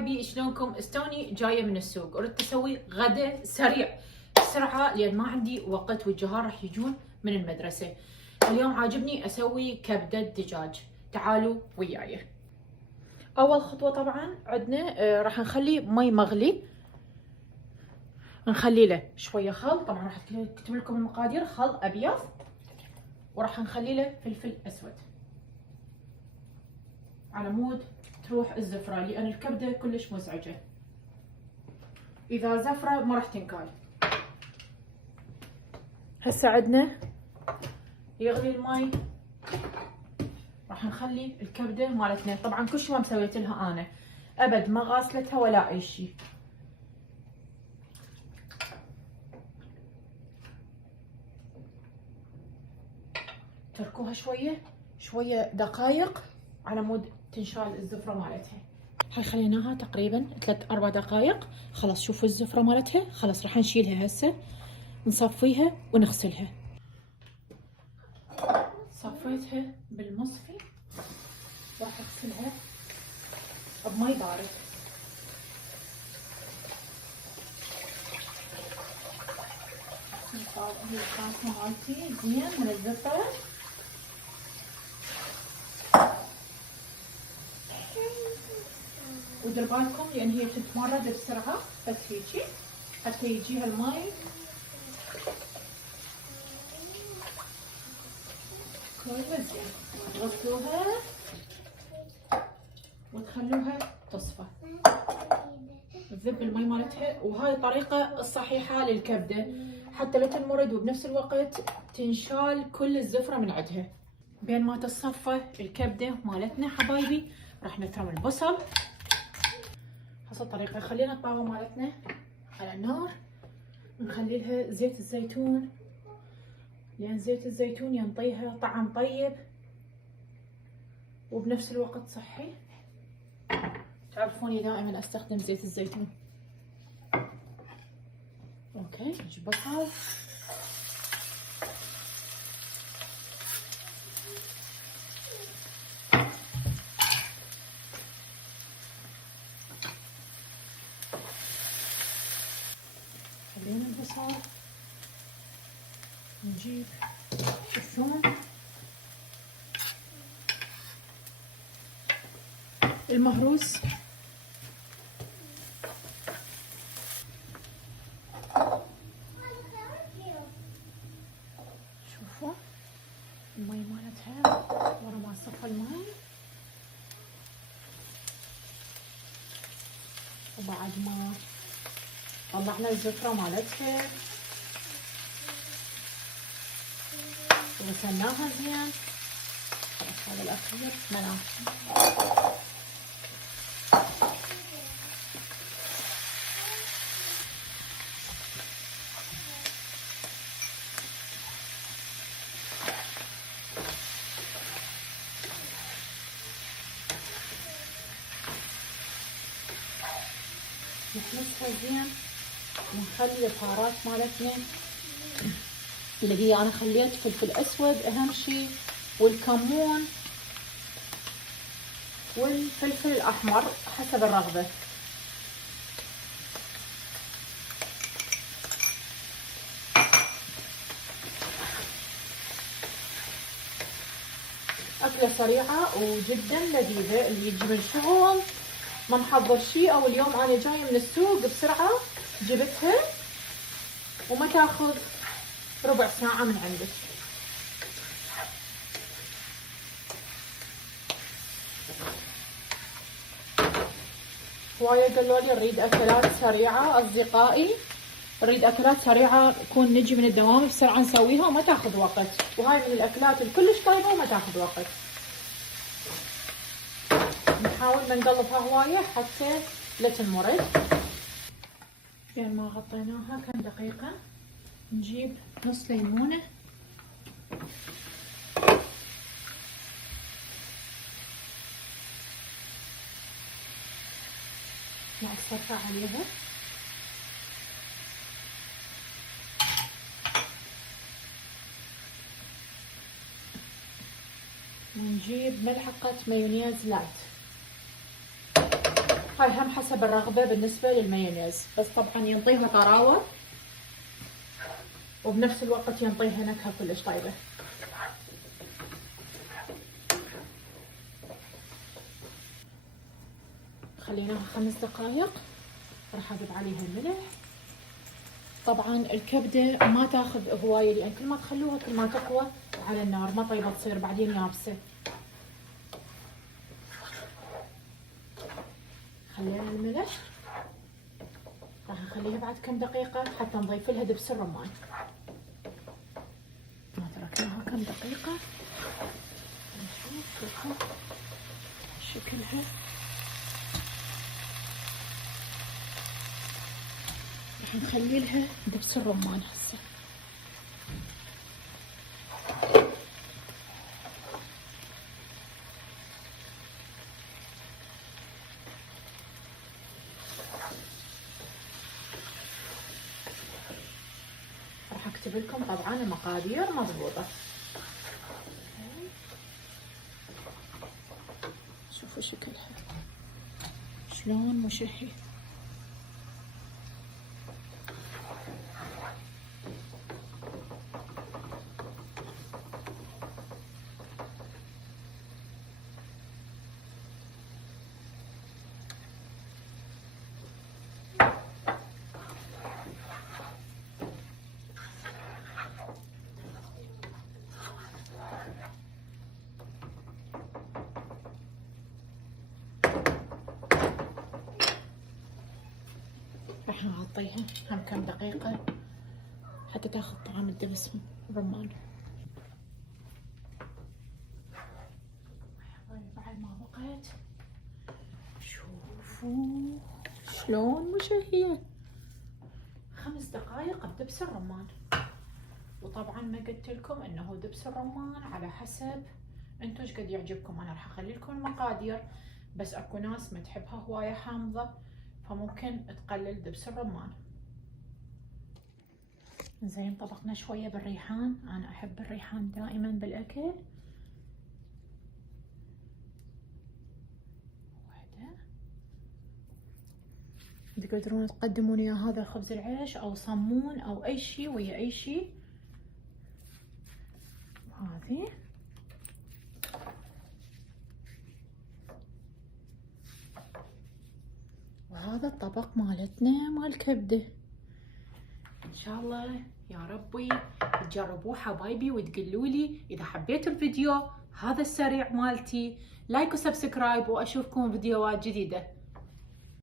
حبايبي شلونكم؟ استوني جايه من السوق، اردت اسوي غدا سريع بسرعه لان ما عندي وقت والجهال راح يجون من المدرسه. اليوم عاجبني اسوي كبده دجاج، تعالوا وياي. اول خطوه طبعا عندنا راح نخلي مي مغلي، نخلي له شويه خل، طبعا راح اكتب لكم المقادير، خل ابيض، وراح نخلي له فلفل اسود على مود تروح الزفرة، لأن الكبدة كلش مزعجة، إذا زفرة ما راح تنكال. هسه عندنا يغلي الماي، راح نخلي الكبدة مالتنا، طبعا كل شي ما مسويت لها أنا أبد، ما غاسلتها ولا أي شي. تركوها شوية دقايق على مود تنشال الزفرة مالتها. هاي خليناها تقريبا 3-4 دقائق، خلاص شوفوا الزفرة مالتها، خلاص راح نشيلها هسه، نصفيها ونغسلها. صفيتها بالمصفي وراح اغسلها بمي بارد. هي الخاتمة مالتي زين من الزفرة، ودير بالكم لان هي تتمرد بسرعه، بس هيجي حتى يجيها الماي كويس زين. تغسلوها وتخلوها تصفى، تذب المي مالتها، وهاي الطريقه الصحيحه للكبده حتى لا تنمرد، وبنفس الوقت تنشال كل الزفره من عندها. بين ما تتصفى الكبده مالتنا حبايبي راح نترم البصل. هسه الطريقة، خلينا الطاوة مالتنا على النار، نخلي لها زيت الزيتون، لأن زيت الزيتون ينطيها طعم طيب وبنفس الوقت صحي. تعرفوني دائما استخدم زيت الزيتون. اوكي، نجيب بصل، خلينا البصل، نجيب الثوم، المهروس، شوفوا المي مالتها ورا ما صفى المي، وبعد ما طلعنا الزفرة مالتها وغسلناها زين، خلاص هذا الأخير مناخ. نحمسها زين ونخلي البهارات مالتنا اللي هي انا خليت فلفل اسود اهم شي، والكمون والفلفل الاحمر حسب الرغبه. اكله سريعه وجدا لذيذه، اللي يجي من الشغل ما نحضر شيء، او اليوم انا جايه من السوق بسرعه جبتها وما تاخذ ربع ساعه من عندك. هوايه قالوا لي نريد اكلات سريعه، اصدقائي نريد اكلات سريعه نكون نجي من الدوام بسرعه نسويها وما تاخذ وقت، وهاي من الاكلات الكلش طيبه وما تاخذ وقت. نحاول ما نقلبها هوايه حتى لا تنمرد. بين ما غطيناها كم دقيقه نجيب نص ليمونه نعصرها عليها، ونجيب ملعقة مايونيز لايت. هاي هم حسب الرغبة بالنسبة للمايونيز، بس طبعا ينطيها طراوة وبنفس الوقت ينطيها نكهة كلش طيبة. خليناها 5 دقائق، راح اذب عليها الملح. طبعا الكبدة ما تاخذ هواية، لان كل ما تخلوها كل ما تقوى على النار، ما طيبة تصير بعدين يابسة. خلينا الملح، راح نخليها بعد كم دقيقة حتى نضيف لها دبس الرمان. تركناها كم دقيقة، نشوف شكلها. راح نخلي لها دبس الرمان هسه. راح اكتب لكم طبعا المقادير مضبوطة. شوفوا شكلها شلون مشهي. راح نغطيها هم كم دقيقة حتى تاخذ طعم الدبس الرمان. بعد ما بقيت شوفوا شلون مشهية. 5 دقائق بدبس الرمان. وطبعا ما قلت لكم انه دبس الرمان على حسب انتو ايش قد يعجبكم. انا راح اخلي لكم المقادير، بس اكو ناس ما تحبها هواية حامضة فممكن تقلل دبس الرمان. زين طبقنا شوية بالريحان، انا احب الريحان دائما بالاكل. واحدة. تقدرون تقدمون ويا هذا خبز العيش او صمون او اي شي ويا اي شي. هذه وهذا الطبق مالتنا مال كبده. ان شاء الله يا ربي تجربوه حبايبي وتقولوا لي اذا حبيتوا الفيديو هذا السريع مالتي. لايك وسبسكرايب، واشوفكم فيديوهات جديده.